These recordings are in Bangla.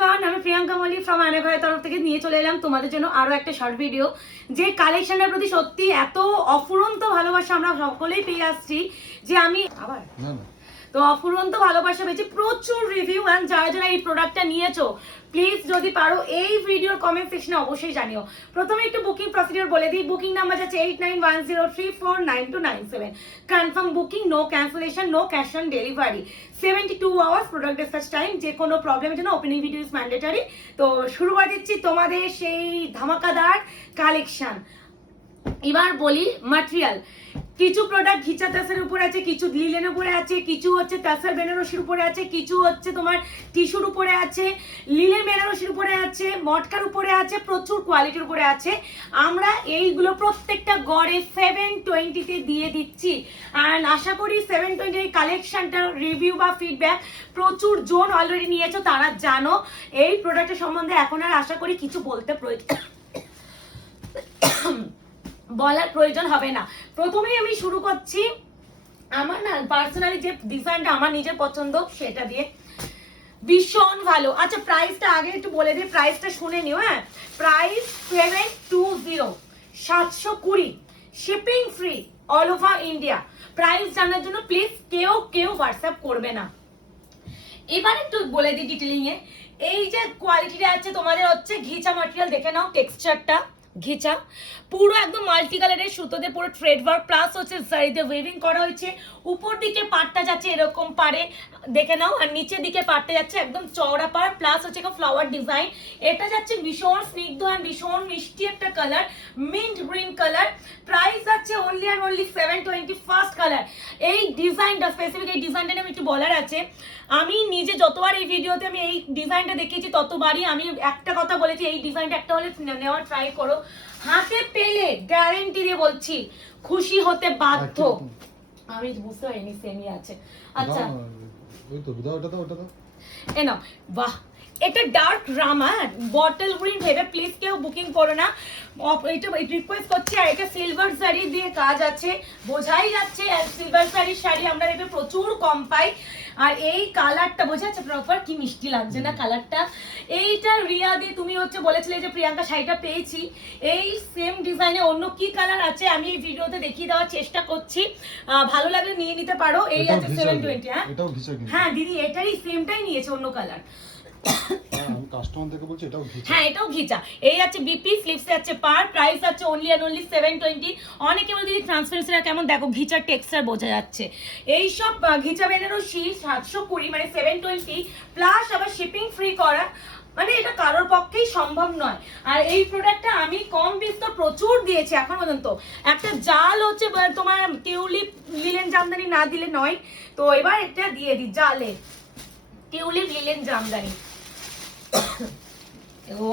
এভরিওয়ান, আমি প্রিয়াঙ্কা মল্লিক ফ্রম আয়নাঘরের তরফ থেকে নিয়ে চলে এলাম তোমাদের জন্য আরো একটা শর্ট ভিডিও। যে কালেকশনের প্রতি সত্যি এত অফুরন্ত ভালোবাসা আমরা সকলেই পেয়ে আসছি যে আমি আবার তো অফুরন্ত ভালোবাসা পেয়েছি, প্রচুর রিভিউ। অ্যান্ড যারা যারা এই প্রোডাক্টটা নিয়েছো প্লিজ যদি পারো এই ভিডিওর কমেন্ট সেকশনে অবশ্যই জানিও। প্রথমে একটু বুকিং প্রসিডিওর বলে দিই। বুকিং নাম্বার যাচ্ছে 8910349297। Confirm booking, no cancellation, no cash on delivery, 72 hours product dispatch time. যে কোনো প্রবলেমের জন্য ওপেনিং ভিডিও ইজ ম্যান্ডেটরি। তো শুরু করে দিচ্ছি তোমাদের সেই ধামাকাদার কালেকশন। এবার বলি ম্যাটেরিয়াল। কিছু প্রোডাক্ট ঘিচা তাসের উপরে আছে, কিছু লিলেনের উপরে আছে, কিছু হচ্ছে তাসার বেনারসির উপরে আছে, কিছু হচ্ছে তোমার টিস্যুর উপরে আছে, লিলেন বেনারসির উপরে আছে, মটকার উপরে আছে, প্রচুর কোয়ালিটির উপরে আছে। আমরা এইগুলো প্রত্যেকটা গড়ে 720-তে দিয়ে দিচ্ছি। অ্যান্ড আশা করি 720 এই কালেকশনটার রিভিউ বা ফিডব্যাক প্রচুর জন অলরেডি নিয়েছো, তারা জানো এই প্রোডাক্টের সম্বন্ধে। এখন আর আশা করি কিছু বলতে বলার প্রয়োজন হবে না। প্রথমেই আমি শুরু করছি আমার না পার্সোনালি যে ডিজাইনটা আমার নিজের পছন্দ সেটা দিয়ে। ভীষণ ভালো। আচ্ছা প্রাইসটা আগে একটু বলে দিই, প্রাইসটা শুনে নিও। হ্যাঁ, price 720, 720, shipping free all over India. Price জানার জন্য প্লিজ কেউ হোয়াটসঅ্যাপ করবে না। এবার একটু বলে দিই ডিটেলিং এ। এই যে কোয়ালিটিটা আছে তোমাদের হচ্ছে ঘিচা ম্যাটেরিয়াল, দেখে নাও টেক্সচারটা ঘিচা, পুরো একদম মাল্টি কালারের সুতোতে পুরো থ্রেড ওয়ার্ক প্লাস হচ্ছে শাড়িতে ওয়েভিং করা হয়েছে। উপর দিকে পাটটা যাচ্ছে এরকম পারে, দেখে নাও। আর নিচের দিকে পাটটা যাচ্ছে একদম চওড়া পাড় প্লাস হচ্ছে ফ্লাওয়ার ডিজাইন। এটা যাচ্ছে ভীষণ স্নিগ্ধ আর ভীষণ মিষ্টি একটা colour, mint green colour. Price যাচ্ছে only and only 720, first colour. এই ডিজাইনটা স্পেসিফিক, এই ডিজাইনটা আমি একটু বলার আছে। আমি নিজে যতবার এই ভিডিওতে আমি এই ডিজাইনটা দেখিয়েছি ততবারই আমি একটা কথা বলেছি, এই ডিজাইনটা একটা হলে নেওয়ার ট্রাই করো। হাতে পেলে গ্যারেন্টি দিয়ে বলছি খুশি হতে বাধ্য। আমি বুঝতে পারিনি সেমই আছে। আচ্ছা ওই তো দাও, ওটা দাও, ওটা দাও। এ নাও। বাহ, এটা ডার্ক রামা বটল গ্রিন ভেবে প্লিজ কেউ বুকিং করো না, এটা রিকোয়েস্ট করছি। আর এটা সিলভার শাড়ি দিয়ে কাজ আছে, বোঝাই যাচ্ছে সিলভার শাড়ির শাড়ি আমরা দেখবে প্রচুর কম পাই। আর এই কালারটা বোঝা যাচ্ছে প্রপার, কি মিষ্টি লাগছে না কালারটা। এইটা রিয়া দিয়ে তুমি হচ্ছে বলেছিলে যে প্রিয়াঙ্কা শাড়িটা পেয়েছি। এই সেম ডিজাইনে অন্য কি কালার আছে আমি এই ভিডিওতে দেখিয়ে দেওয়ার চেষ্টা করছি, ভালো লাগলে নিয়ে নিতে পারো। এই আছে 720। হ্যাঁ দিদি, এটারই সেমটাই নিয়েছে, অন্য কালার। হ্যাঁ এটাও ঘিচা। এই আছে বিপি, স্লিভসে আছে পার। প্রাইস আছে অনলি এন্ড অনলি 720। অনেকে বলে দিদি ট্রান্সপারেন্সিটা কেমন, দেখো ঘিচার টেক্সচার বোঝা যাচ্ছে। এই সব ঘিচা বেনারসি 720 মানে 720 প্লাস আবার শিপিং ফ্রি করা, মানে এটা কারোর পক্ষেই সম্ভব নয়। আর এই প্রোডাক্টটা আমি কম বিস্তর প্রচুর দিয়েছি এখন পর্যন্ত। একটা জাল হচ্ছে তোমার টিউলিপ লিলেন জামদানি না দিলে নয়, তো এবার এটা দিয়ে দিই জালে টিউলিপ লিলেন জামদানি। ও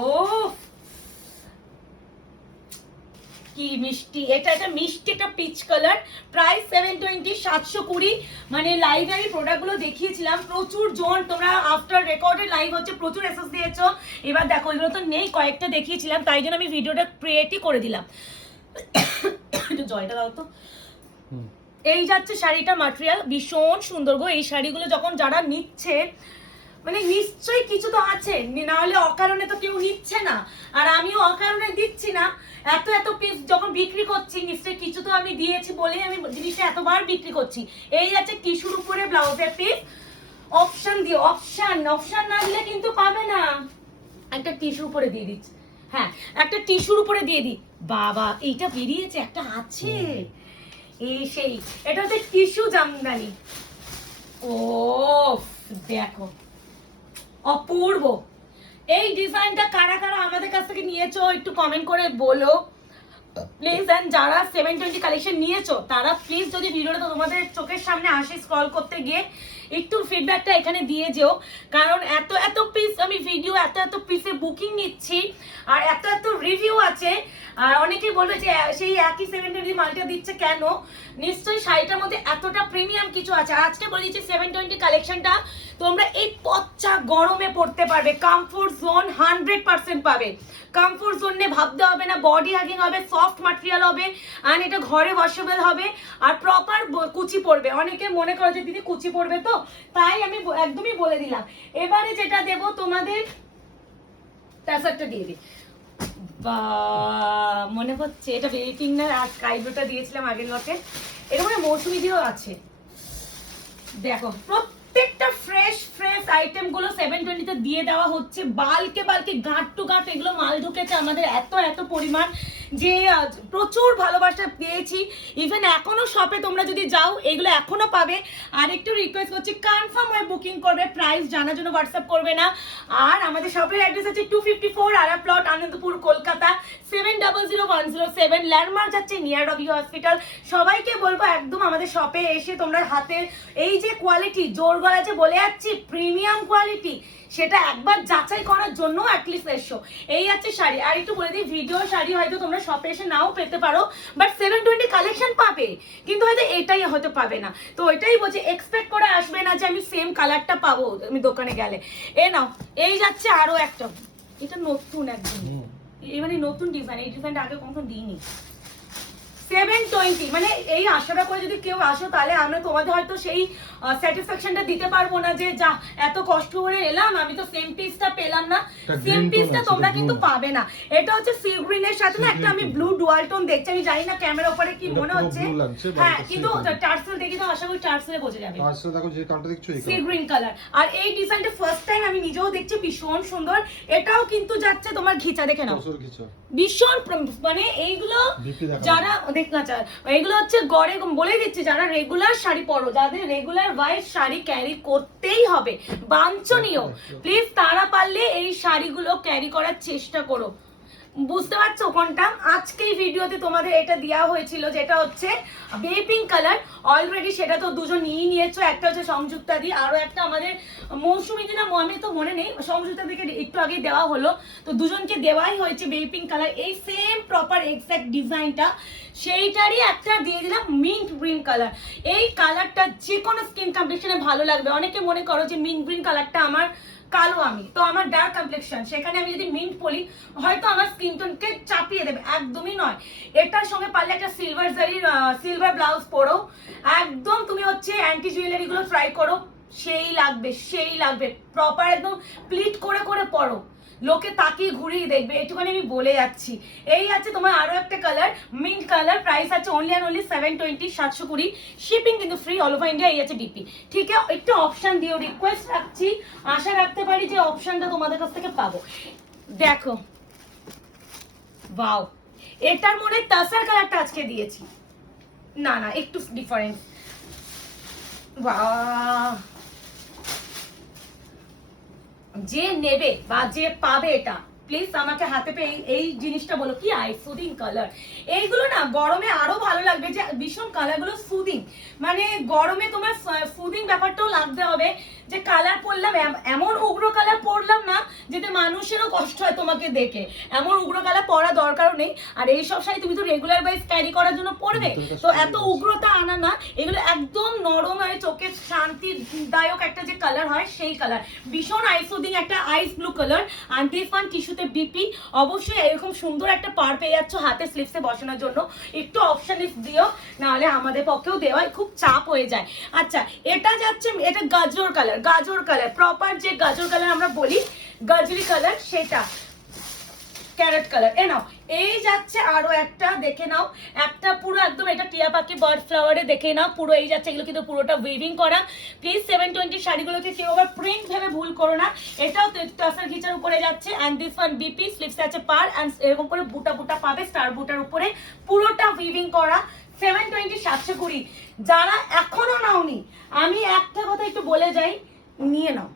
কি মিষ্টি, এটা মিষ্টি একটা পিচ কালার। প্রাইস 720, 720। মানে লাইভে আমি প্রোডাক্টগুলো দেখিয়েছিলাম, প্রচুর জন তোমরা আফটার রেকর্ডেড লাইভ হচ্ছে প্রচুর এসএস দিয়েছো। এবার দেখো এগুলো তো নেই, কয়েকটা দেখিয়েছিলাম তাই জন্য আমি ভিডিওটা ক্রিয়েটই করে দিলাম। একটু জলটা দাও তো। এই যাচ্ছে শাড়িটা ম্যাটেরিয়াল, ভীষণ সুন্দর গো। এই শাড়িগুলো যখন যারা নিচ্ছে মানে নিশ্চয়ই কিছু তো আছে, না হলে অকারণে তো কেউ নিচ্ছে না। আর আমিও অকারণে দিচ্ছি না। এত পিস যখন বিক্রি করছি নিশ্চয়ই কিছু তো আমি দিয়েছি বলেই আমি জিনিসটা এতবার বিক্রি করছি। এই আছে টিস্যুর উপরে ব্লাউজের পিস, অপশন দিয়ে অপশন না দিলে কিন্তু পাবে না। একটা টিস্যুর উপরে দিয়ে দিচ্ছি। হ্যাঁ একটা টিস্যুর উপরে দিয়ে দিই। বাবা এইটা বেরিয়েছে, একটা আছে এই সেই, এটা হচ্ছে টিস্যু জামদানি। ও দেখো অপূর্ব। এই ডিজাইনটা কারা কারা আমাদের কাছ থেকে নিয়েছো একটু কমেন্ট করে বলো প্লিজ। এন্ড যারা 720 কালেকশন নিয়েছো তারা প্লিজ যদি ভিডিওটা তোমাদের চোখের সামনে আসে স্ক্রল করতে গিয়ে একটু ফিডব্যাকটা এখানে দিয়ে যেও। কারণ এত পিস আমি ভিডিও এত পিসে বুকিং নিচ্ছি আর এত রিভিউ আছে। আর অনেকেই বলবে যে সেই একই 720 মালটা দিচ্ছে কেন, নিশ্চয়ই শাড়িটার মধ্যে এতটা প্রিমিয়াম কিছু আছে। আজকে বলে দিচ্ছি 720 কালেকশনটা তোমরা এই পচ্চা গরমে পড়তে পারবে, কমফোর্ট জোন 100% পাবে। কমফোর্ট জোনে ভাবতে হবে না, বডি হাগিং হবে, সফট ম্যাটেরিয়াল হবে, আর এটা ঘরে ওয়াশেবল হবে আর প্রপার কুচি পড়বে। অনেকে মনে করে যে দিদি কুচি পড়বে, তো তাই আমি একদমই বলে দিলাম। এবারে যেটা দেব তোমাদের টাসারটা দিয়ে দিই। বা মনে হচ্ছে এটা বেবি পিঙ্ক না, আর স্কাই ব্লুটা দিয়েছিলাম আগের লটে। এর মধ্যে মৌসুমী দিয়েও আছে। দেখো প্রত্যেকটা ফ্রেশ আইটেম গুলো 720 তে দিয়ে দেওয়া হচ্ছে। বালকে গাঁট টু গাঁট এগুলো মাল ঢুকেছে আমাদের এত পরিমাণ যে প্রচুর ভালোবাসা পেয়েছি। ইভেন এখনো শপে তোমরা যদি যাও এগুলো এখনো পাবে। আর একটু রিকোয়েস্ট করছি, কনফার্ম হয়ে বুকিং করবে, প্রাইস জানার জন্য হোয়াটসঅ্যাপ করবে না। আর আমাদের শপের অ্যাড্রেস আছে 254 আরা প্লট, আনন্দপুর, কলকাতা 700107। ল্যান্ডমার্ক যাচ্ছে নিয়ার রবি হসপিটাল। সবাইকে বলবো একদম আমাদের শপে এসে তোমরা হাতের এই যে কোয়ালিটি, জোর গলা যে বলে যাচ্ছি প্রিমিয়াম কোয়ালিটি, সেটা একবার যাচাই করার জন্য অ্যাটলিস্ট এসো। এই আছে শাড়ি। আর একটু বলে দিই, ভিডিও শাড়ি হয়তো তোমরা শপে এসে নাও পেতে পারো, বাট 720 কালেকশন পাবে, কিন্তু হয়তো এটাই হয়তো পাবে না। তো এটাই বলছি, এক্সপেক্ট করে আসবে না যে আমি সেম কালারটা পাবো আমি দোকানে গেলে। এ নাও, এই যাচ্ছে আরো একটা, এটা নতুন একদম, এই মানে নতুন ডিজাইন, এই ডিজাইনটা আগে কখনো দিইনি। 720 মানে এই আশাটা করে যদি কেউ আসো, তাহলে আমরা তোমাদের হয়তো সেই স্যাটিসফ্যাকশনটা দিতে পারবো না যে যা এত কষ্ট করে এলাম, আমি তো সেম পিসটা পেলাম না। সেম পিসটা তোমরা কিন্তু পাবে না। এটা হচ্ছে সি গ্রিনের সাথে না একটা আমি ব্লু ডুয়াল টোন দেখছি, আমি জানি না ক্যামেরা উপরে কি মনে হচ্ছে, হ্যাঁ কিন্তু টার্সেল দেখি তো আশা করি টার্সেলে বোঝা যাবে। টার্সেল দেখো যে কালারটা দেখছো এই সি গ্রিন কালার। আর এই ডিজাইনটা ফার্স্ট টাইম আমি নিজেও দেখছি, ভীষণ সুন্দর। এটাও কিন্তু যাচ্ছে তোমার ঘিচা, দেখে নাও ভীষণ, মানে এইগুলো যারা দেখতে চায় এইগুলো হচ্ছে গড়ে বলে দিচ্ছি, যারা রেগুলার শাড়ি পরো, যাদের রেগুলার ওয়াইজ শাড়ি ক্যারি করতেই হবে, বাঞ্ছনীয়, প্লিজ তারা পারলে এই শাড়িগুলো ক্যারি করার চেষ্টা করো। বুঝতে পারছো কোনটা? আজকে এই ভিডিওতে তোমাদের এটা দেওয়া হয়েছিল, যেটা হচ্ছে বেবি পিঙ্ক কালার। অলরেডি সেটা তো দুজন নিয়েছো, একটা হচ্ছে সংযুক্তা দি, আরো একটা আমাদের মৌসুমী দি না, আমি তো মনে নেই, সংযুক্তা দিকে একটু আগে দেওয়া হলো। তো দুজনকে দেওয়াই হয়েছে বেবি পিঙ্ক কালার, এই সেম প্রপার এক্সাক্ট ডিজাইনটা, সেইটারই একটা দিয়ে দিলাম মিন্ট গ্রিন কালার। এই কালারটা যে কোনো স্কিন কমপ্লেক্সনে ভালো লাগবে। অনেকে মনে করো যে মিন্ট গ্রিন কালারটা আমার কালো, আমি তো আমার ডার্ক কমপ্লেক্সন, সেখানে আমি যদি মিন্ট পরি হয়তো আমার স্কিন টোনকে চাপিয়ে দেবে, একদমই নয়। এটার সঙ্গে পারলে একটা সিলভার জারির সিলভার ব্লাউজ পরো, একদম তুমি হচ্ছে অ্যান্টি জুয়েলারি গুলো ট্রাই করো, সেই লাগবে প্রপার একদম প্লিট করে পরো, লোকে তাকিয়ে ঘুরিয়ে দেখবে, এটুখানি আমি বলে যাচ্ছি। এই আছে তোমার আরো একটা কালার, মিন্ট কালার, প্রাইস আছে অনলি 720, 720, শিপিং কিন্তু ফ্রি অল ওভার ইন্ডিয়া। এই আছে ডিপি, ঠিক আছে? একটু অপশন দিও, রিকোয়েস্ট রাখছি, আশা রাখতে পারি যে অপশনটা তোমাদের কাছ থেকে পাবো। দেখো ওয়াও, এটার মনে তাসার কালারটা আজকে দিয়েছি, না একটু ডিফারেন্স। বাহ, যে নেবে বা যে পাবে এটা প্লিজ আমাকে হাতে পেয়ে এই জিনিসটা বলো, কি আই সুদিং কালার। এইগুলো না গরমে আরো ভালো লাগবে, যে ভীষণ কালারগুলো সুদিং, মানে গরমে তোমার সুদিং ব্যাপারটাও লাগতে হবে, যে কালার পরলাম এমন উগ্র কালার পরলাম না যাতে মানুষেরও কষ্ট হয় তোমাকে দেখে, এমন উগ্র কালার পরা দরকারও নেই। আর এইসব শাড়ি তুমি তো রেগুলার ওয়াইজ ক্যারি করার জন্য পরবে, তো এত উগ্রতা আনা না, এগুলো একদম নরম হয়, চোখে শান্তিদায়ক একটা যে কালার হয় সেই কালার, ভীষণ আইসুদিং একটা আইস ব্লু কালার। আর দিস ওয়ান টিস্যুতে বিপি, অবশ্যই এরকম সুন্দর একটা পার পেয়ে যাচ্ছ হাতে স্লিপসে বসানোর জন্য, একটু অপশন দিও, নাহলে আমাদের পক্ষেও দেওয়াই খুব চাপ হয়ে যায়। আচ্ছা, এটা যাচ্ছে, এটা গাজর কালার প্রপার, যে গাজর কালার আমরা বলি, গাজরি কালার, সেটা ক্যারেট কালার। এ নাও, এই যাচ্ছে আরো একটা, দেখে নাও, একটা পুরো একদম এটা টিয়া পাখি বার্ড ফ্লাওয়ারে, দেখে নাও পুরো এই যাচ্ছে, এগুলো কিন্তু পুরোটা উইভিং করা। প্লিজ 720 শাড়িগুলোকে কেউ আবার প্রিন্ট ভেবে ভুল করো না, এটাও টাসার ঘিচার উপরে যাচ্ছে। And this one BP, sleeves আছে পার, এন্ড এরকম করে বুটা পাবে স্টার বুটার উপরে, পুরোটা উইভিং করা। 720, 720। যারা এখনো নাওনি, আমি একটা কথা একটু বলে যাই, নিয়ে নাও,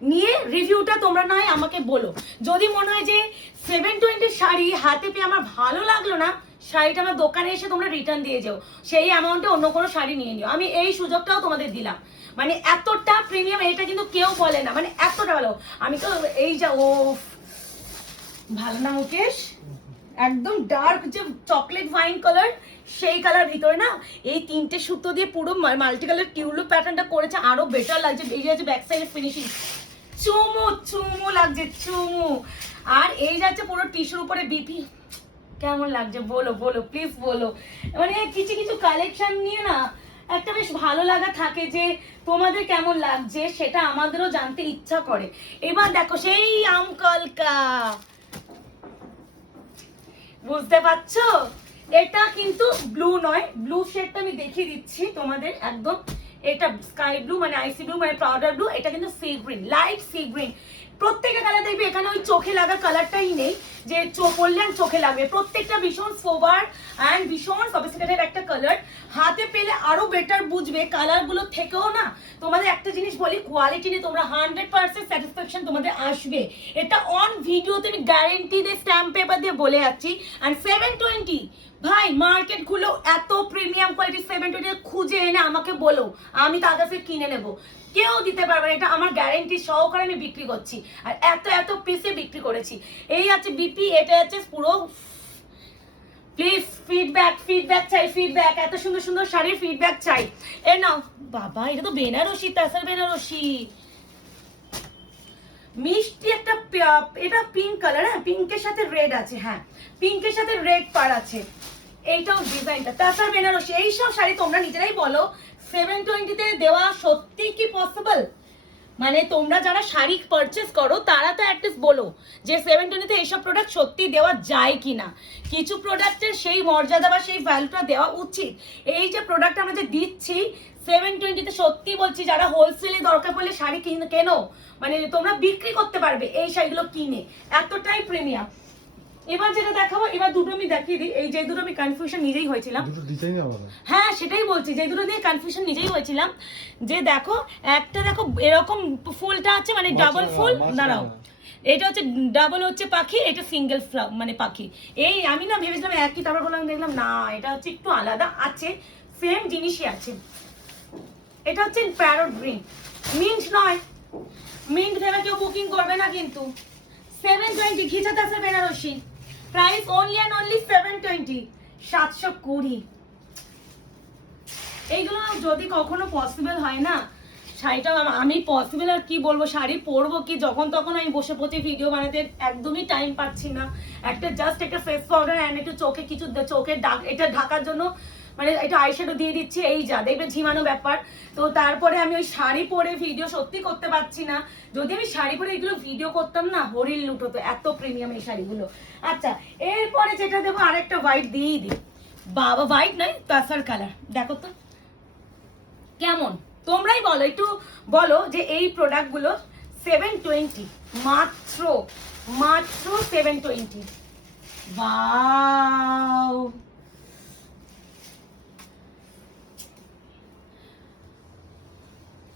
নিয়ে রিভিউটা তোমরা নয় আমাকে বলো। যদি মনে হয় যে 720 শাড়ি হাতে পেয়ে আমার ভালো লাগলো না, শাড়িটা আমার দোকানে এসে তোমরা রিটার্ন দিয়ে যাও, সেই অ্যামাউন্টে অন্য কোনো শাড়ি নিয়ে নিও, আমি এই সুযোগটাও তোমাদের দিলাম। মানে এতটা প্রিমিয়াম, এটা কিন্তু কেউ বলে না, মানে এতটা ভালো। আমি তো এই যা, ও ভালো না মুকেশ, একদম ডার্ক যে চকলেট ওয়াইন কালার, সেই কালার ভিতরে না এই তিনটে সুতো দিয়ে পুরো মাল্টি কালার টিউলিপ প্যাটার্নটা করেছে, আরো বেটার লাগছে। এই যে ব্যাক সাইডের ফিনিশিং চুমু লাগছে, চুমু। আর এই যাচ্ছে পুরো টিস্যুর উপরে বিপি, কেমন লাগছে বলো প্লিজ বলো। মানে কিছু কালেকশন নিয়ে না একটা বেশ ভালো লাগা থাকে যে তোমাদের কেমন লাগছে সেটা আমাদেরও জানতে ইচ্ছা করে। এবার দেখো সেই আমকলকা, বুঝতে পারছো? এটা কিন্তু ব্লু নয়, ব্লু শেডটা আমি দেখিয়ে দিচ্ছি তোমাদের একদম। এটা স্কাই ব্লু মানে আইসি ব্লু মানে পাউডার ব্লু, এটা কিন্তু sea green, light sea green. প্রত্যেকটা কালার দেখবে এখানে ওই চোখে লাগা কালারটাই নেই যে চোখ পড়লে চোখে লাগবে, প্রত্যেকটা ভীষণ সোবার অ্যান্ড ভীষণ সফিস্টিকেটেড একটা কালার। হাতে পেলে আরো বেটার বুঝবে কালার গুলো থেকেও না। তোমাদের একটা জিনিস বলি, কোয়ালিটি নিয়ে তোমরা 100% স্যাটিসফ্যাকশন তোমাদের আসবে। এটা অন ভিডিওতে আমি গ্যারেন্টি দিয়ে স্ট্যাম্প পেপার দিয়ে বলে যাচ্ছি। অ্যান্ড 720 ভাই মার্কেট খুলো, এত প্রিমিয়াম কোয়ালিটি 720 খুঁজে এনে আমাকে বলো, আমি তার কাছে কিনে নেবো। কেউ দিতে পারবে না, এটা আমার গ্যারেন্টি সহকারে আমি বিক্রি করছি। আর এত এত পিসে বিক্রি করেছি। এই আছে বিপি, এটা হচ্ছে পুরো। প্লিজ ফিডব্যাক, ফিডব্যাক চাই, ফিডব্যাক। এত সুন্দর সুন্দর শাড়ির ফিডব্যাক চাই। এ নাও বাবা, এটা তো বেনারসি, তাসার বেনারসি, মিষ্টি একটা, এটা পিঙ্ক কালার। হ্যাঁ, পিঙ্কের সাথে রেড আছে। হ্যাঁ, পিঙ্কের সাথে রেড পার আছে। এইটাও ডিজাইনটা তাসার বেনারসি। এইসব শাড়ি তোমরা নিজেরাই বলো 720 তে দেওয়া সত্যি কি পসিবল? মানে তোমরা যারা শাড়ি পারচেস করো তারা তো অ্যাটলিস্ট বলো যে 720 তে এইসব প্রোডাক্ট সত্যি দেওয়া যায় কিনা। কিছু প্রোডাক্টের সেই মর্যাদা বা সেই ভ্যালুটা দেওয়া উচিত। এই যে প্রোডাক্ট আমরা যে দিচ্ছি 720 তে, সত্যি বলছি যারা হোলসেলে দরকার পড়লে শাড়ি কেনো, মানে তোমরা বিক্রি করতে পারবে এই শাড়িগুলো কিনে, এতটাই প্রিমিয়াম। এবার যেটা দেখাবো, এবার দুটো আমি দেখিয়ে দিই। এই যে দুটো আমি কনফিউশন নিজেই হয়েছিলাম, দুটো ডিজাইন আলাদা। হ্যাঁ সেটাই বলছি, যে দুটো নিয়ে কনফিউশন নিজেই হয়েছিলাম। যে দেখো একটা দেখো এরকম ফুলটা আছে মানে ডাবল ফুল, দাঁড়াও, এটা হচ্ছে ডাবল হচ্ছে পাখি, এটা সিঙ্গেল মানে পাখি। এই আমি না ভেবেছিলাম একই, তারপর বললাম দেখলাম না এটা হচ্ছে একটু আলাদা আছে, সেম জিনিসই আছে। এটা হচ্ছে প্যারট গ্রিন, মিন্ট নয়। মিন্ট ভেবে কেউ বুকিং করবে না কিন্তু। 720 ঘিচাতে আছে Banarasi, price only and only 720, 720। এইগুলো যদি কখনো পসিবল হয় না, শাড়িটা আমি পসিবল আর কি বলবো, শাড়ি পরবো কি যখন তখন আমি বসে পড়ছি ভিডিও বানাতে, একদমই টাইম পাচ্ছি না। একটা জাস্ট একটা ফেস পাউডার অ্যান্ড একটু চোখে কিছু চোখের দাগ এটা ঢাকার জন্য মানে এটা আইশ্যাডো দিয়ে দিচ্ছি, এই যা দেখবে ঝিমানো ব্যাপার। তো তারপরে আমি ওই শাড়ি পরে ভিডিও সত্যি করতে পারছি না। যদি আমি শাড়ি পরে এগুলো ভিডিও করতাম না, হরিল লুট হতো, এত প্রিমিয়াম এই শাড়িগুলো। আচ্ছা এরপরে যেটা দেবো আরেকটা হোয়াইট দিয়েই দিই। বাবা হোয়াইট নয়, তাসার কালার দেখো তো কেমন, তোমরাই বলো, একটু বলো যে এই প্রোডাক্টগুলো 720, মাত্র মাত্র 720। ওয়াও,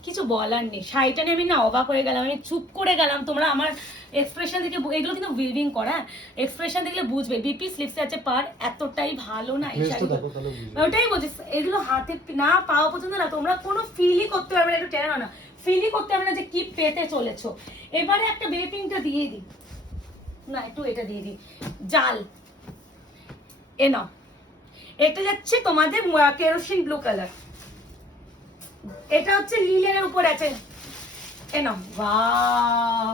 কিছু বলার নেই। শাড়িটা নিয়ে আমি না অবাক হয়ে গেলাম, আমি চুপ করে গেলাম। তোমরা আমার এক্সপ্রেশন দেখে, এগুলো কিন্তু উইভিং করা, এক্সপ্রেশন দেখলে বুঝবে। বিপি স্লিপসে আছে পার, এতটাই ভালো না এই শাড়িগুলো। ওটাই বলছি, এগুলো হাতে না পাওয়া পর্যন্ত না তোমরা কোনো ফিলই করতে পারবে না, একটু টেনে নাও না, ফিলই করতে পারবে না যে কি পেতে চলেছো। এবারে একটা বেপিংটা দিয়ে দিই না, একটু এটা দিয়ে দিই, জাল এ নাও। এটা যাচ্ছে তোমাদের কেরোসিন ব্লু কালার, এটা হচ্ছে লিলেনের উপর আছে। এ নাও, বাহ,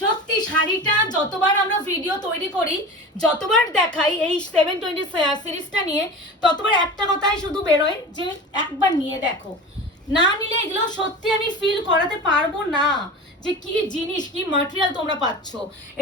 সত্যি শাড়িটা যতবার আমরা ভিডিও তৈরি করি, যতবার দেখাই এই 720 সিরিজটা নিয়ে, ততবার একটা কথাই শুধু বেরোয় যে একবার নিয়ে দেখো। না নিলে এগুলো সত্যি আমি ফিল করাতে পারবো না যে কি জিনিস, কি ম্যাটেরিয়াল তোমরা পাচ্ছ।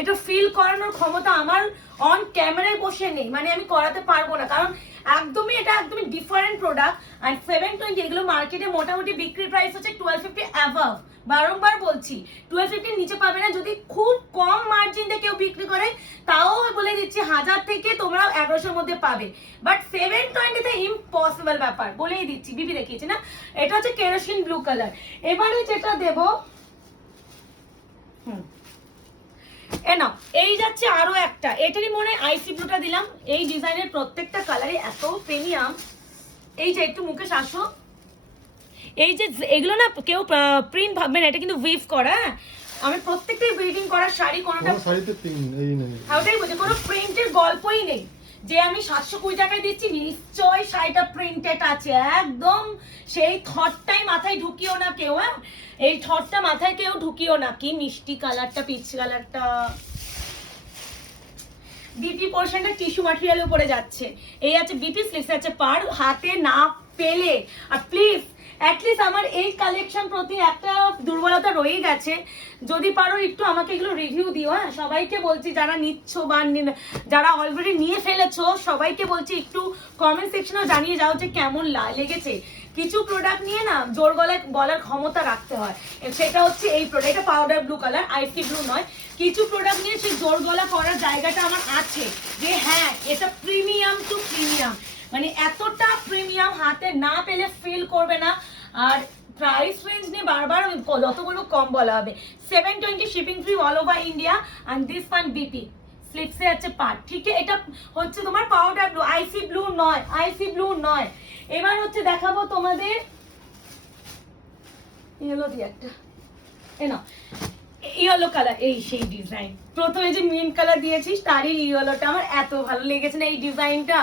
এটা ফিল করানোর ক্ষমতা আমার অন ক্যামেরায় বসে নেই, মানে আমি করাতে পারবো না, কারণ একদমই এটা একদমই ডিফারেন্ট প্রোডাক্ট। আর 720 এগুলো মার্কেটে মোটামুটি বিক্রি প্রাইস হচ্ছে 1250 অ্যাভাভ। বারংবার বলছি 1250 নিচে পাবে না। যদি খুব কম মার্জিন দিয়ে কেউ বিক্রি করে তাও বলে দিচ্ছি 1000 থেকে তোমরা 1100-র মধ্যে পাবে, বাট 720 তে ইম্পসিবল ব্যাপার, বলেই দিচ্ছি। বিবি দেখিয়েছি না, এটা হচ্ছে কেরোসিন ব্লু কালার। এবারে যেটা দেবো, এ নাও, এই যাচ্ছে আরো একটা, এটারই মনে হয় আইসি ব্লুটা দিলাম। এই ডিজাইনের প্রত্যেকটা কালারই এত প্রিমিয়াম। এই যে একটু মুখে আসো, এই যে এগুলো না কেউ প্রিন্ট ভাববে না, এটা কিন্তু উইভ করা। আমি প্রত্যেকটাই উইভিং করা শাড়ি, কোনোটা শাড়িতে প্রিন্ট এই নেই, ওটাই বলছি, কোনো প্রিন্টের গল্পই নেই যে আমি 720 টাকায় দিচ্ছি নিশ্চয় শাড়িটা প্রিন্টেড আছে। একদম সেই থটটাই মাথায় ঢুকিও না কেউ, হ্যাঁ এই থটটা মাথায় কেউ ঢুকিও না। কি মিষ্টি কালারটা, পিচ কালারটা, বিপি পোর্শনটা টিস্যু ম্যাটেরিয়ালের উপরে যাচ্ছে। এই আছে বিপি, স্লিভস আছে পার। হাতে না পেলে আর প্লিজ অ্যাটলিস্ট আমার এই কালেকশন প্রতি একটা দুর্বলতা রয়ে গেছে, যদি পারো একটু আমাকে এগুলো রিভিউ দিও। হ্যাঁ, সবাইকে বলছি যারা নিচ্ছ বা যারা অলরেডি নিয়ে ফেলেছো সবাইকে বলছি একটু কমেন্ট সেকশনেও জানিয়ে যাও যে কেমন লেগেছে। কিছু প্রোডাক্ট নিয়ে না জোর গলায় বলার ক্ষমতা রাখতে হয়, সেটা হচ্ছে এই প্রোডাক্ট। এটা পাউডার ব্লু কালার, আইসি ব্লু নয়। কিছু প্রোডাক্ট নিয়ে সেই জোর গলা করার জায়গাটা আমার আছে যে হ্যাঁ এটা প্রিমিয়াম টু প্রিমিয়াম, মানে এতটা প্রিমিয়াম হাতে না পেলে ফিল করবে না। আর প্রাইস রেঞ্জ নিয়ে বারবার যতগুলো কম বলা হবে। 720 shipping free all over India. And this one বিপি, স্লিপসে আছে পার্ট। ঠিক আছে, এটা হচ্ছে তোমার পাউডার ব্লু, আইসি ব্লু নয়, আইসি ব্লু নয়। এবার হচ্ছে দেখাবো তোমাদের ইয়েলো দিয়ে একটা, না ইয়েলো কালার। এই সেই ডিজাইন, প্রথমে যে মিন্ট কালার দিয়েছিস তারই ইয়েলোটা আমার এত ভালো লেগেছে না এই ডিজাইনটা।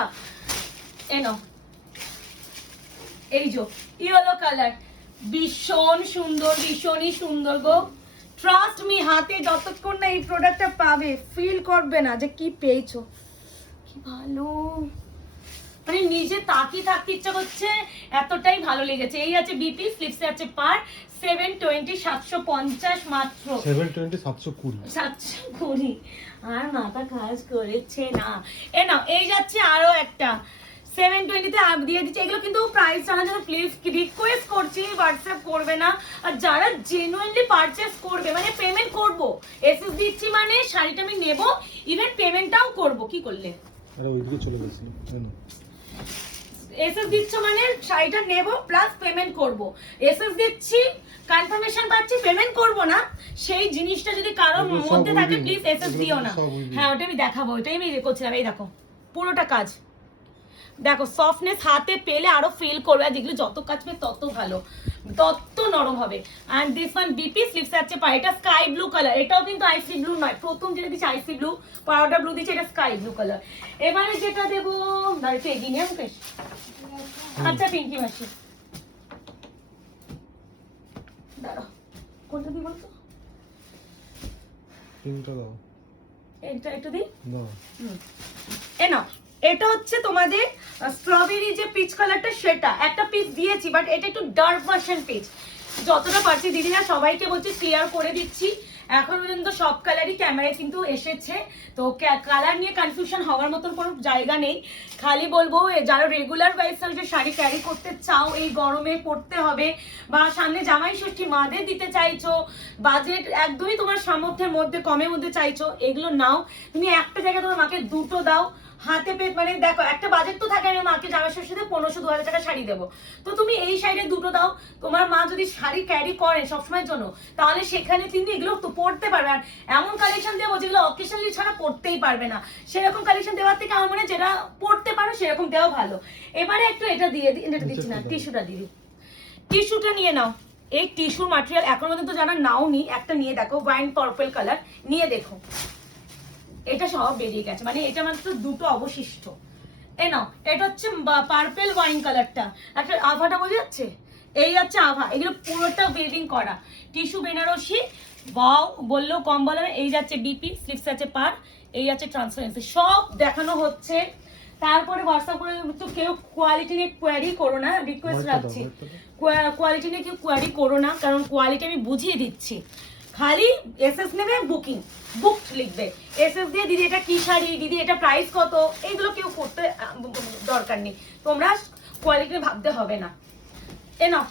এই যে ইয়েলো কালার ভীষণ সুন্দর, ভীষণই সুন্দর গো। ট্রাস্ট মি, হাতে যতক্ষণ না এই প্রোডাক্টটা পাবে ফিল করবে না যে কি পেয়েছো। কি ভালো, মানে নিজে তাকিয়ে থাকতে ইচ্ছা করছে, এতটাই ভালো লেগেছে। এই আছে বিপি, স্লিপসে আছে পার। 720 750 মাত্র। 720 720 720 আর মাথা কাজ করেছে না। নাও এই যাচ্ছে আরো একটা 720 তে আপ দিয়ে দিচ্ছে। এগুলো কিন্তু প্রাইস জানার জন্য প্লিজ রিকোয়েস্ট করছি হোয়াটসঅ্যাপ করবে না। আর যারা জেনুইনলি পারচেজ করবে, মানে পেমেন্ট করবো, এসএস দিচ্ছি মানে শাড়িটা আমি নেবো, ইভেন পেমেন্টটাও করবো। কি করলে আরে ওইদিকে চলে গেছি, এসএস দিচ্ছ মানে শাড়িটা নেবো প্লাস পেমেন্ট করবো। এসএস দিচ্ছি, কনফার্মেশন পাচ্ছি, পেমেন্ট করবো না, সেই জিনিসটা যদি কারোর মধ্যে থাকে প্লিজ এসএস দিও না। হ্যাঁ ওটা আমি দেখাবো, ওটাই আমি করছিলাম। এই দেখো পুরোটা কাজ দেখো, সফটনেস হাতে পেলে আরো ফিল করবে। আর যেগুলো যত কাজ পেয়ে তত ভালো, তত নরম হবে। And this one BP, sleeves আছে পার। এটা স্কাই ব্লু কালার, এটাও কিন্তু আইসি ব্লু নয়। প্রথম যেটা দিচ্ছে আইসি ব্লু, পাউডার ব্লু দিচ্ছে, এটা স্কাই ব্লু কালার। এবারে যেটা দেবো দাঁড়িয়ে এগিয়ে নিয়ে মুকেশ। আচ্ছা পিঙ্কি মাসি দাঁড়াও, কোনটা দিই বলতো? পিঙ্কটা দাও, এটা একটু দিই দাও। নাও এটা হচ্ছে তোমাদের স্ট্রবেরি যে পিচ কালারটা, সেটা একটা পিচ দিয়েছি, বাট এটা একটু ডার্ক ভার্সন পিচ। যতটা পারছি দিদিরা সবাইকে বলছি ক্লিয়ার করে দিচ্ছি। এখন পর্যন্ত সব কালারই ক্যামেরায় কিন্তু এসেছে, তো কালার নিয়ে কনফিউশন হওয়ার মতন কোনো জায়গা নেই। খালি বলবো যারা রেগুলার ওয়াইজ যে শাড়ি ক্যারি করতে চাও, এই গরমে পড়তে হবে, বা সামনে জামাই ষষ্ঠী মাদের দিতে চাইছো, বাজেট একদমই তোমার সামর্থ্যের মধ্যে কমের মধ্যে চাইছো, এগুলো নাও। তুমি একটা জায়গায় তোমার মাকে দুটো দাও, হাতে পেয়ে, মানে দেখো একটা বাজেট তো থাকে, আমি মাকে জামা ষষ্ঠীতে 1500-2000 টাকা শাড়ি দেবো, তো তুমি এই শাড়ি দুটো দাও। তোমার মা যদি শাড়ি ক্যারি করেন সবসময়ের জন্য, তাহলে সেখানে কিন্তু এগুলো তো পড়তে পারবে। আর এমন কালেকশন দেবো যেগুলো অকেশনালি ছাড়া পড়তেই পারবে না, সেরকম কালেকশন দেওয়ার থেকে আমার মনে হয় যেটা পড়তে পারো সেরকম দেওয়া ভালো। এবারে একটু এটা দিয়ে দিই, এটা দিচ্ছি না, টিস্যুটা দিয়ে দিই। টিস্যুটা নিয়ে নাও। এই টিস্যুর ম্যাটেরিয়াল এখন পর্যন্ত যারা নাওনি, একটা নিয়ে দেখো, ওয়াইন পার্পল কালার নিয়ে দেখো, এটা সব বেরিয়ে গেছে, মানে এটা মাত্র দুটো অবশিষ্ট। নাও এটা হচ্ছে পার্পল ওয়াইন কালারটা, একটা আভাটা বোঝা যাচ্ছে, এই হচ্ছে আভা। এগুলো পুরোটা ওয়েভিং করা টিস্যু বেনারসি, ওয়াও বললেও কম বলে না। এই যাচ্ছে বিপি, স্লিভস আছে পার, এই আছে ট্রান্সপারেন্সি, সব দেখানো হচ্ছে। তারপরে হোয়াটসঅ্যাপ করে তো কেউ কোয়ালিটি নিয়ে কোয়ারি করো না, রিকোয়েস্ট রাখছি, কোয়ালিটি নিয়ে কেউ কোয়ারি করো না, কারণ কোয়ালিটি আমি বুঝিয়ে দিচ্ছি। খালি এসএস নেবে, বুকিং বুকড লিখবে, এসএস দিয়ে দিদি এটা কি শাড়ি, দিদি এটা প্রাইস কত, এইগুলো কেউ করতে দরকার নেই। তোমরা কোয়ালিটি ভাবতে হবে না। নাও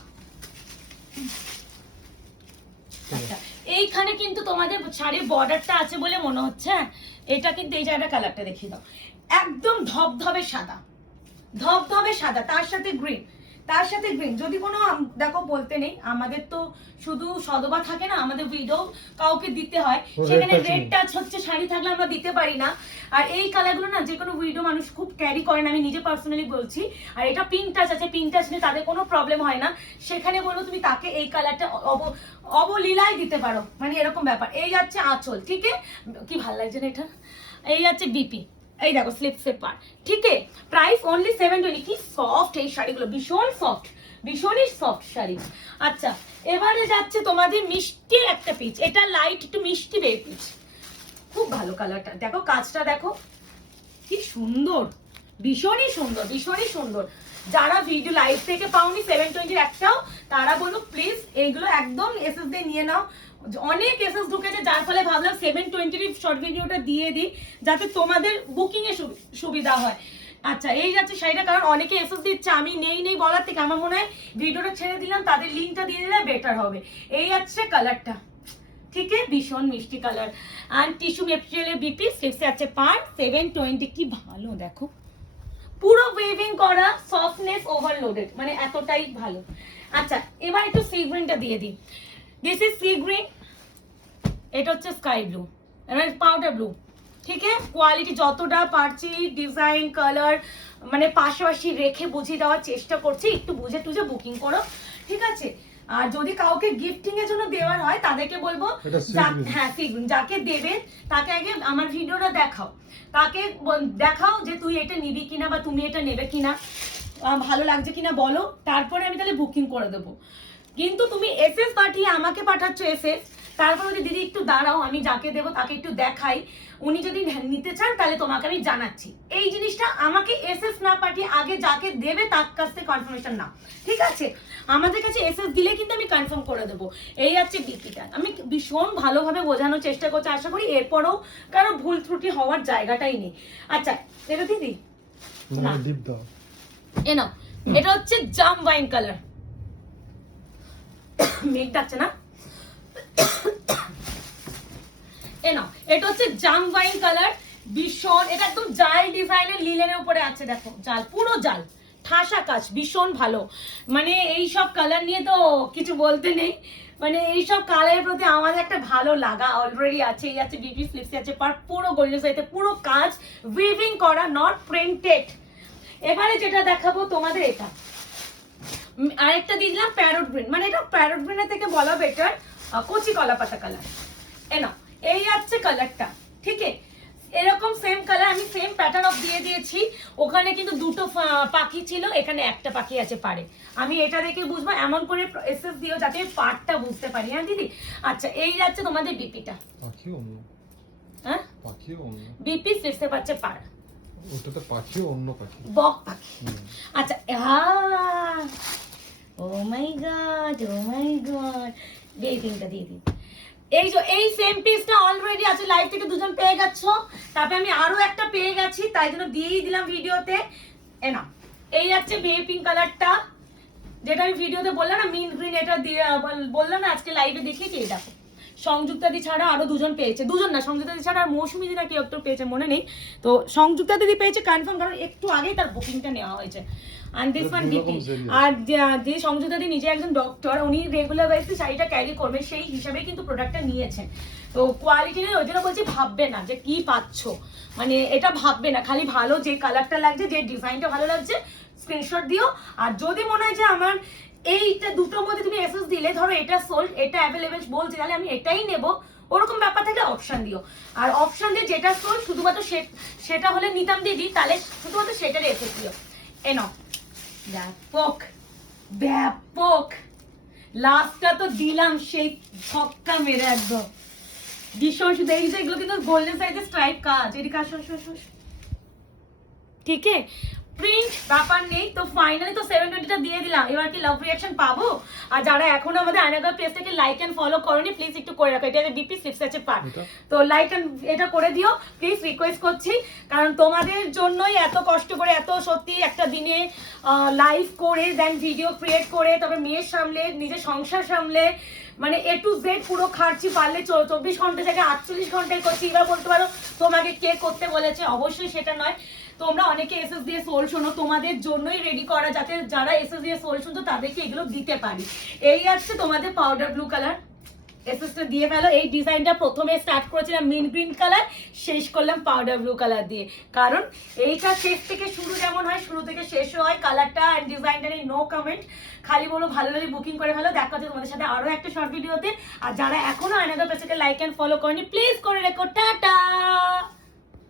আচ্ছা, এইখানে কিন্তু তোমাদের শাড়ির বর্ডারটা আছে বলে মনে হচ্ছে, এটা কিন্তু এই জায়গাটা কালারটা দেখিয়ে দাও, একদম ধবধবে সাদা, ধবধবে সাদা, তার সাথে গ্রিন, তার সাথে গ্রিন। যদি কোনো দেখো বলতে নেই, আমাদের তো শুধু সদবা থাকে না, আমাদের ভিডিও কাউকে দিতে হয়, সেখানে রেড টাচ হচ্ছে শাড়ি থাকলে আমরা দিতে পারি না। আর এই কালারগুলো না যে কোনো ভিডিও মানুষ খুব ক্যারি করে না, আমি নিজে পার্সোনালি বলছি। আর এটা পিঙ্ক টাচ আছে, পিঙ্ক টাচ নিয়ে তাদের কোনো প্রবলেম হয় না, সেখানে বলবো তুমি তাকে এই কালারটা অবলীলায় দিতে পারো, মানে এরকম ব্যাপার। এই যাচ্ছে আঁচল, ঠিক আছে, কি ভালো লাগছে না এটা। এই যাচ্ছে বিপি, এই দেখো স্লিপসের পার, ঠিক আছে, প্রাইস অনলি 720। কি সফট এই শাড়িগুলো, ভীষণ সফট, ভীষণই সফট শাড়ি। আচ্ছা এবারে যাচ্ছে তোমাদের মিষ্টি একটা পিচ, এটা লাইট একটু মিষ্টি বে পিচ, খুব ভালো কালারটা, দেখো কাজটা দেখো, কি সুন্দর, ভীষণই সুন্দর, ভীষণই সুন্দর। যারা ভিডিও লাইভ থেকে পাওনি 720 একটাও, তারা বলবো প্লিজ এইগুলো একদম এসএস দিয়ে নিয়ে নাও। অনেক এসএস ঢুকেছে, যার ফলে ভাবলাম 720 শর্ট ভিডিওটা দিয়ে দিই যাতে তোমাদের বুকিং এ সুবিধা হয়। আচ্ছা, এই যাচ্ছে শাড়িটা, কারণ অনেকে এসএস দিচ্ছে, আমি নেই বলার থেকে আমার মনে হয় ভিডিওটা ছেড়ে দিলাম, তাদের লিঙ্কটা দিয়ে দিলে বেটার হবে। এই যাচ্ছে কালারটা, ঠিক আছে, ভীষণ মিষ্টি কালার। অ্যান্ড টিস্যু মেটেরিয়ালের বিপি, স্লিপসে আছে পার্ট 720, কি ভালো দেখো, পুরো ওয়েভিং করা, সফটনেস ওভারলোডেড, মানে এতটাই ভালো। আচ্ছা, এবার একটু সি গ্রিনটা দিয়ে দিই। দিস ইজ সি গ্রিন, এটা হচ্ছে স্কাই ব্লু, পাউডার ব্লু, ঠিক আছে। কোয়ালিটি যতটা পারছি, ডিজাইন কালার মানে পাশাপাশি রেখে বুঝিয়ে দেওয়ার চেষ্টা করছি, একটু বুঝে টুঝে বুকিং করো, ঠিক আছে। আর যদি কাউকে গিফটিং এর জন্য দেওয়ার হয় তাদেরকে বলবো, হ্যাঁ সিগ্রিন, যাকে দেবে তাকে আগে আমার ভিডিওটা দেখাও, তাকে দেখাও যে তুই এটা নিবি কিনা বা তুমি এটা নেবে কিনা, ভালো লাগছে কিনা বলো, তারপরে আমি তাহলে বুকিং করে দেবো। কিন্তু তুমি এসএস পাঠিয়ে আমাকে পাঠাচ্ছ এসএস, তারপর যদি দিদি একটু দাঁড়াও, আমি যাকে দেবো তাকে একটু দেখাই, উনি যদি নিতে চান তাহলে তোমাকে আমি জানাচ্ছি। এই জিনিসটা আমাকে এসএস না পাঠিয়ে আগে যাকে দেবে তার কাছ থেকে কনফার্মেশন না, ঠিক আছে। আমাদের কাছে এসএস দিলে কিন্তু আমি কনফার্ম করে দেবো। এই আছে ডিপিটা, আমি ভীষণ ভালোভাবে বোঝানোর চেষ্টা করছি, আশা করি এরপরও কারো ভুল ত্রুটি হওয়ার জায়গাটাই নেই। আচ্ছা, এটা দিদি না, এ নাও, এটা হচ্ছে জাম ওয়াইন কালার, মেঘ ডাকছে না, এ নাও, এটা হচ্ছে জাম ওয়াইন কালার, ভীষণ, এটা একদম জাল ডিজাইনের লিলেনের উপরে আছে, দেখো জাল, পুরো জাল, ঠাসা কাজ, ভীষণ ভালো। মানে এই সব কালার নিয়ে তো কিছু বলতে নেই, মানে এইসব কালারের প্রতি আমাদের একটা ভালো লাগা অলরেডি আছে। এই আছে বিপি, স্লিপস আছে পার, পুরো গোল্ডেন সাইতে, পুরো কাজ উইভিং করা, নট প্রিন্টেড। এবারে যেটা দেখাবো তোমাদের, এটা আরেকটা দিয়ে দিলাম প্যারট গ্রিন, মানে এটা প্যারট গ্রিনের থেকে বলা বেটার কচি কলা পাতা কালার। এ নাও, এই আছে কালারটা, ঠিক আছে। এরকম সেম কালার আমি সেম প্যাটার্ন অফ দিয়ে দিয়েছি, ওখানে কিন্তু দুটো পাখি ছিল, এখানে একটা পাখি আছে পারে, আমি এটা দেখে বুঝবো, এমন করে এসএস দিও যাতে পার্টটা বুঝতে পারি, হ্যাঁ দিদি। আচ্ছা, এই যাচ্ছে তোমাদের বিপিটা, পাখিও অন্য, হ্যাঁ পাখিও অন্য, বিপি স্লিপসে পাচ্ছে পার, ওটাতে পাখিও অন্য পাখি, বক পাখি। আচ্ছা, ও মাই গড, ও মাই গড, এই তিনটা দিয়ে দিই। এই যে এই সেম পিসটা অলরেডি আছে, লাইভ থেকে দুজন পেয়ে গেছো, তারপরে আমি আরো একটা পেয়ে গেছি, তাই জন্য দিয়েই দিলাম ভিডিওতে। এ না, এই যাচ্ছে বেবি পিঙ্ক কালারটা, যেটা আমি ভিডিওতে বললাম না মিন্ট গ্রিন, এটা দিয়ে বললাম না আজকে লাইভে দেখিয়েছি। এই দেখো, সংযুক্তাদি ছাড়া আরো দুজন পেয়েছে, দুজন না, সংযুক্তাদি ছাড়া আর মৌসুমী দিনা কেউ একটু পেয়েছে মনে নেই, তো সংযুক্তা দিদি পেয়েছে কনফার্ম, কারণ একটু আগেই তার বুকিংটা নেওয়া হয়েছে। And this one BP, আর যে সংযুক্তা দি নিজে একজন ডক্টর, উনি রেগুলার বেসিসে শাড়িটা ক্যারি করবেন, সেই হিসাবে কিন্তু প্রোডাক্টটা নিয়েছেন। তো কোয়ালিটি নিয়ে ওই জন্য বলছি ভাববে না যে কি পাচ্ছ, মানে এটা ভাববে না, খালি ভালো যে কালারটা লাগছে, যে ডিজাইনটা ভালো লাগছে স্ক্রিনশট দিও। আর যদি মনে হয় যে আমার এইটা দুটোর মধ্যে তুমি এসএস দিলে, ধরো এটা সোল্ড, এটা অ্যাভেলেবেল বলছে, তাহলে আমি এটাই নেব, ওরকম ব্যাপার থাকলে অপশন দিও। আর অপশন দিয়ে যেটা সোল্ড শুধুমাত্র সেটা হলে নিতাম দিদি, তাহলে শুধুমাত্র সেটার এসএস দিও। এ নাও, ব্যাপক ব্যাপক, লাস্টটা তো দিলাম সেই ছক্কা মেরে একদম, ভীষণ শুধু। এই যে এগুলো কিন্তু গোল্ডেন সাইজের স্ট্রাইপ কাজ, এদিকে আসো, ঠিক আছে, প্রিন্ট ব্যাপার নেই। তো ফাইনালি তো 720টা দিয়ে দিলাম, এবার কি লাভ রিঅ্যাকশন পাবো? আর যারা এখনো আমাদের আয়নাগর পেজটাকে লাইক এন্ড ফলো করোনি, প্লিজ একটু করে রাখো, এটা বিপি স্লিপস আছে পার, তো লাইক এন্ড এটা করে দিও প্লিজ, রিকোয়েস্ট করছি, কারণ তোমাদের জন্যই এত কষ্ট করে, এত সত্যি একটা দিনে লাইভ করে, দেন ভিডিও ক্রিয়েট করে, তবে মেয়ের সামলে, নিজের সংসার সামলে, মানে এ টু জেড পুরো খাচ্ছি, পারলে 24 ঘন্টা জায়গায় 48 ঘন্টায় করছি। এবার বলতে পারো তোমাকে কে করতে বলেছে, অবশ্যই সেটা নয়। তোমরা অনেকে এসএস দিয়ে সোল শোনো, তোমাদের জন্যই রেডি করা, যাতে যারা এসএস দিয়ে সোল শুনছো তাদেরকে এগুলো দিতে পারি। এই আছে তোমাদের পাউডার ব্লু কালার, এসএসটা দিয়ে ফেলো। এই ডিজাইনটা প্রথমে স্টার্ট করেছিলাম মিন্ট গ্রিন কালার, শেষ করলাম পাউডার ব্লু কালার দিয়ে, কারণ এইটা শেষ থেকে শুরু যেমন হয়, শুরু থেকে শেষ হয়, কালারটা এন্ড ডিজাইনটা নিয়ে নো কমেন্ট, খালি বলো ভালো লাগে বুকিং করে ফেলো। দেখা হচ্ছে তোমাদের সাথে আরো একটা শর্ট ভিডিওতে। আর যারা এখনো আয়নাগর পেজটাকে লাইক এন্ড ফলো করেনি, প্লিজ করে রেখো। টাটা।